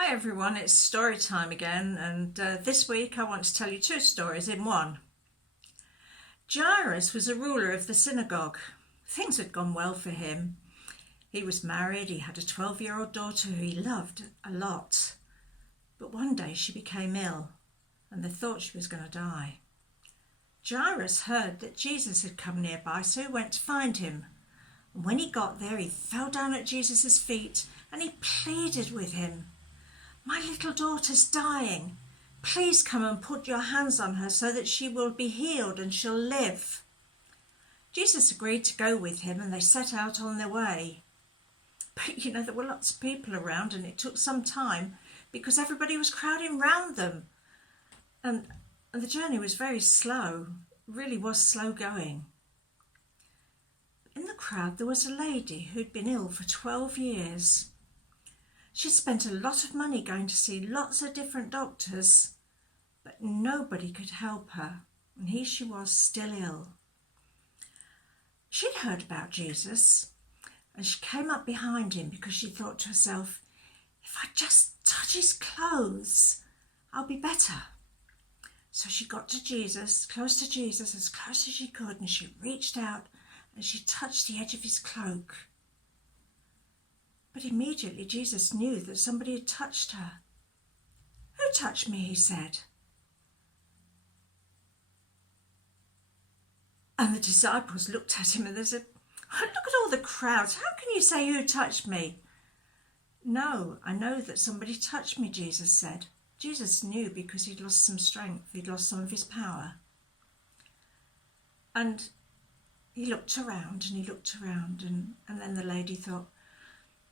Hi everyone, it's story time again, and this week I want to tell you two stories in one. Jairus was a ruler of the synagogue. Things had gone well for him. He was married, he had a 12-year-old daughter who he loved a lot. But one day she became ill, and they thought she was going to die. Jairus heard that Jesus had come nearby, so he went to find him. And when he got there, he fell down at Jesus' feet and he pleaded with him. "My little daughter's dying. Please come and put your hands on her so that she will be healed and she'll live." Jesus agreed to go with him and they set out on their way. But there were lots of people around and it took some time because everybody was crowding round them. And the journey was very slow, it really was slow going. In the crowd there was a lady who'd been ill for 12 years. She'd spent a lot of money going to see lots of different doctors, but nobody could help her, and here she was still ill. She'd heard about Jesus, and she came up behind him because she thought to herself, if I just touch his clothes, I'll be better. So she got to Jesus, close to Jesus, as close as she could, and she reached out and she touched the edge of his cloak. But immediately Jesus knew that somebody had touched her. "Who touched me?" he said. And the disciples looked at him and they said, "Look at all the crowds. How can you say who touched me?" "No, I know that somebody touched me," Jesus said. Jesus knew because he'd lost some strength. He'd lost some of his power. And he looked around and he looked around and then the lady thought,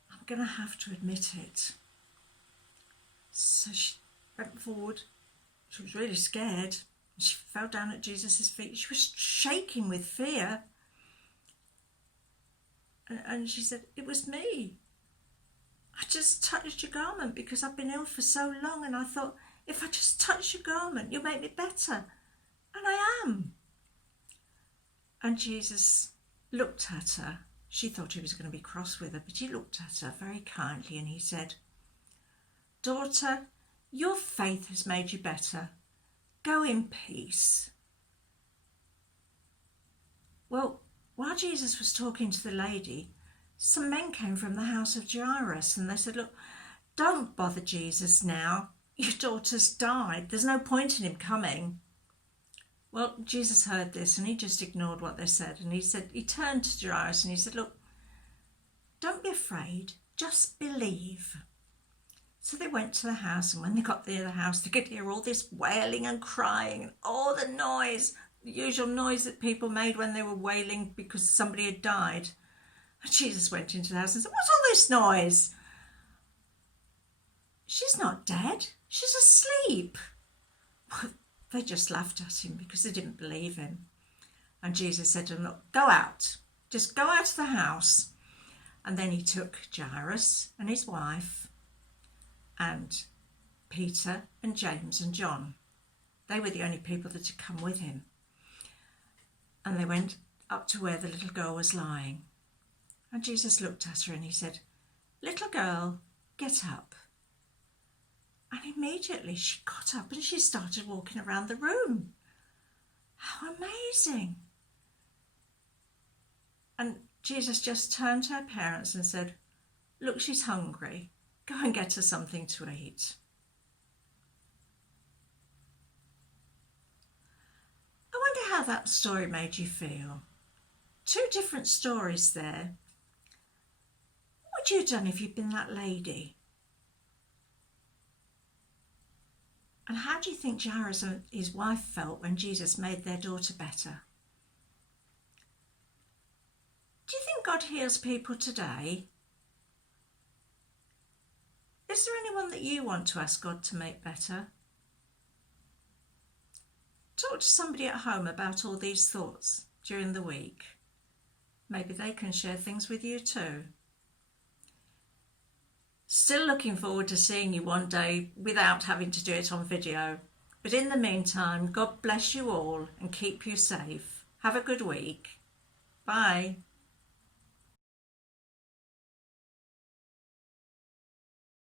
"I'm going to have to admit it." So she went forward. She was really scared. She fell down at Jesus' feet. She was shaking with fear. And she said, "It was me. I just touched your garment because I've been ill for so long and I thought, if I just touch your garment, you'll make me better. And I am." And Jesus looked at her. She thought he was going to be cross with her, but he looked at her very kindly and he said, "Daughter, your faith has made you better. Go in peace." Well, while Jesus was talking to the lady, some men came from the house of Jairus and they said, "Look, don't bother Jesus now. Your daughter's died. There's no point in him coming." Well, Jesus heard this and he just ignored what they said. And he turned to Jairus and he said, "Look, don't be afraid, just believe." So they went to the house, and when they got near the house, they could hear all this wailing and crying and all the noise, the usual noise that people made when they were wailing because somebody had died. And Jesus went into the house and said, "What's all this noise? She's not dead, she's asleep." They just laughed at him because they didn't believe him. And Jesus said to them, "Look, go out. Just go out of the house." And then he took Jairus and his wife and Peter and James and John. They were the only people that had come with him. And they went up to where the little girl was lying. And Jesus looked at her and he said, "Little girl, get up." And immediately she got up and she started walking around the room. How amazing. And Jesus just turned to her parents and said, "Look, she's hungry. Go and get her something to eat." I wonder how that story made you feel. Two different stories there. What would you have done if you'd been that lady? And how do you think Jairus and his wife felt when Jesus made their daughter better? Do you think God heals people today? Is there anyone that you want to ask God to make better? Talk to somebody at home about all these thoughts during the week. Maybe they can share things with you too. Still looking forward to seeing you one day without having to do it on video. But in the meantime, God bless you all and keep you safe. Have a good week. Bye.